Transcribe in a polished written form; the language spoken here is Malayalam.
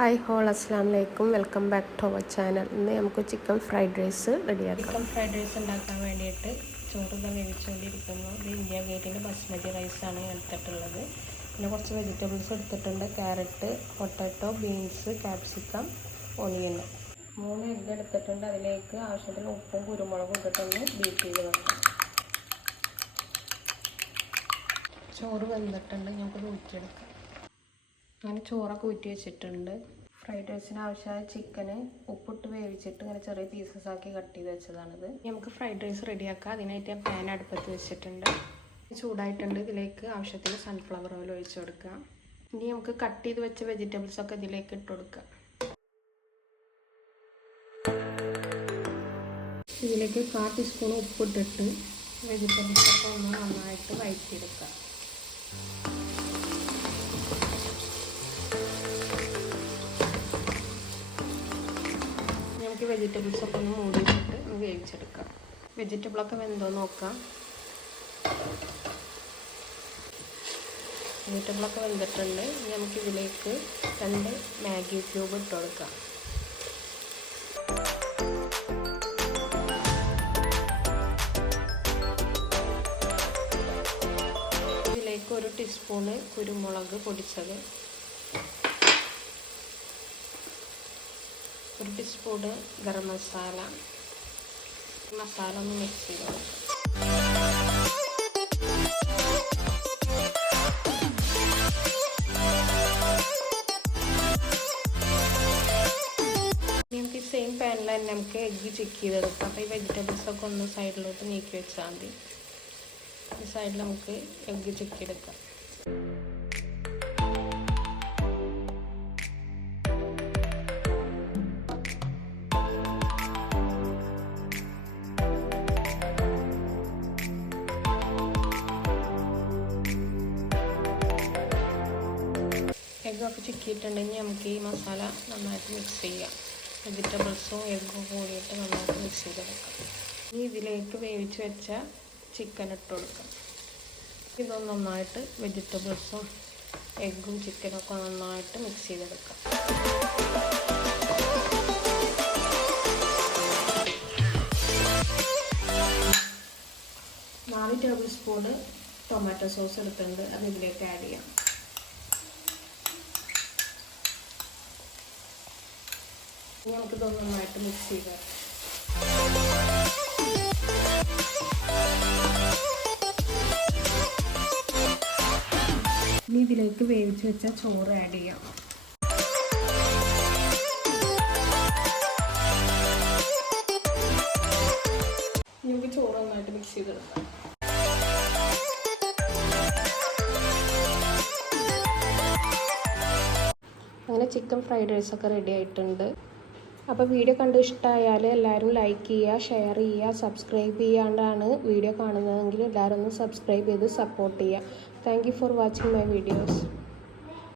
ഹായ് ഹോൾ അസ്സലാമലൈക്കും welcome back to our channel. ഇന്ന് നമുക്ക് ചിക്കൻ ഫ്രൈഡ് റൈസ് റെഡിയാക്കാം. ചിക്കൻ ഫ്രൈഡ് റൈസ് ഉണ്ടാക്കാൻ വേണ്ടിയിട്ട് ചോറ് വേവിച്ചുകൊണ്ടിരിക്കുന്നു. ഇത് ഇന്ത്യ ഗേറ്റിൻ്റെ ബസ്മതി റൈസാണ് എടുത്തിട്ടുള്ളത്. പിന്നെ കുറച്ച് വെജിറ്റബിൾസ് എടുത്തിട്ടുണ്ട്. Carrot, potato, beans, capsicum, onion. 3 egg എടുത്തിട്ടുണ്ട്. അതിലേക്ക് ആവശ്യത്തിന് ഉപ്പും കുരുമുളകും ഇട്ടിട്ടൊന്ന് ബീറ്റ് ചെയ്ത് വെക്കാം. ചോറ് വെന്തിട്ടുണ്ട്, നമുക്കത് ഊറ്റിയെടുക്കാം. അങ്ങനെ ചോറൊക്കെ ഊറ്റി വെച്ചിട്ടുണ്ട്. ഫ്രൈഡ് റൈസിന് ആവശ്യമായ ചിക്കന് ഉപ്പിട്ട് വേവിച്ചിട്ട് ഇങ്ങനെ ചെറിയ പീസസ് ആക്കി കട്ട് ചെയ്ത് വെച്ചതാണിത്. നമുക്ക് ഫ്രൈഡ് റൈസ് റെഡിയാക്കാം. അതിനായിട്ട് ഞാൻ പാൻ അടുപ്പത്ത് വെച്ചിട്ടുണ്ട്. ചൂടായിട്ടുണ്ട്. ഇതിലേക്ക് ആവശ്യത്തിന് സൺഫ്ലവർ ഓയിൽ ഒഴിച്ചു കൊടുക്കാം. ഇനി നമുക്ക് കട്ട് ചെയ്ത് വെച്ച വെജിറ്റബിൾസൊക്കെ ഇതിലേക്ക് ഇട്ട് കൊടുക്കാം. ഇതിലേക്ക് 1/4 ടീസ്പൂൺ ഉപ്പിട്ടിട്ട് വെജിറ്റബിൾസൊക്കെ ഒന്ന് നന്നായിട്ട് വഴറ്റിയെടുക്കാം. നമുക്ക് വെജിറ്റബിൾസൊക്കെ ഒന്ന് മൂടിയിട്ടിട്ട് ഒന്ന് വേവിച്ചെടുക്കാം. വെജിറ്റബിളൊക്കെ വെന്തോ നോക്കാം. വെജിറ്റബിളൊക്കെ വെന്തിട്ടുണ്ട്. ഇനി നമുക്കിതിലേക്ക് 2 മാഗി ക്യൂബ് ഇട്ട് കൊടുക്കാം. ഇതിലേക്ക് 1 ടീസ്പൂണ് കുരുമുളക് പൊടിച്ചത്, 1 ടീസ്പൂണ് ഗരം മസാല ഒന്ന് മിക്സ് ചെയ്ത് കൊടുക്കാം. നമുക്ക് സെയിം പാനിൽ തന്നെ നമുക്ക് എഗ്ഗ് ചെക്ക് ചെയ്തെടുക്കാം. അപ്പോൾ ഈ വെജിറ്റബിൾസൊക്കെ ഒന്ന് സൈഡിലോട്ട് നീക്കി വെച്ചാൽ മതി. ഈ സൈഡിൽ നമുക്ക് എഗ്ഗ് ചെക്ക് ചെയ്തെടുക്കാം. എഗ്ഗൊക്കെ ചിക്കിയിട്ടുണ്ടെങ്കിൽ നമുക്ക് ഈ മസാല നന്നായിട്ട് മിക്സ് ചെയ്യാം. വെജിറ്റബിൾസും എഗ്ഗും കൂടിയിട്ട് നന്നായിട്ട് മിക്സ് ചെയ്തെടുക്കാം. ഇനി ഇതിലേക്ക് വേവിച്ച് വെച്ച ചിക്കൻ ഇട്ട് കൊടുക്കാം. ഇതൊന്ന് നന്നായിട്ട് വെജിറ്റബിൾസും എഗ്ഗും ചിക്കനൊക്കെ നന്നായിട്ട് മിക്സ് ചെയ്തെടുക്കാം. 4 ടേബിൾ സ്പൂണ് ടൊമാറ്റോ സോസ് എടുത്തിട്ടുണ്ട്. അത് ഇതിലേക്ക് ആഡ് ചെയ്യാം. ഇനി നമുക്കിതൊന്ന് നന്നായിട്ട് മിക്സ് ചെയ്ത് ഇനി ഇതിലേക്ക് വേവിച്ച് വെച്ച ചോറ് ആഡ് ചെയ്യാം. നമുക്ക് ചോറ് നന്നായിട്ട് മിക്സ് ചെയ്തെടുക്കാം. അങ്ങനെ ചിക്കൻ ഫ്രൈഡ് റൈസൊക്കെ റെഡി ആയിട്ടുണ്ട്. അപ്പോൾ വീഡിയോ കണ്ട് ഇഷ്ടമായാൽ എല്ലാവരും ലൈക്ക് ചെയ്യുക, ഷെയർ ചെയ്യുക, സബ്സ്ക്രൈബ് ചെയ്യാണ്ടാണ് വീഡിയോ കാണുന്നതെങ്കിൽ എല്ലാവരും ഒന്ന് സബ്സ്ക്രൈബ് ചെയ്ത് സപ്പോർട്ട് ചെയ്യുക. Thank you for watching my videos.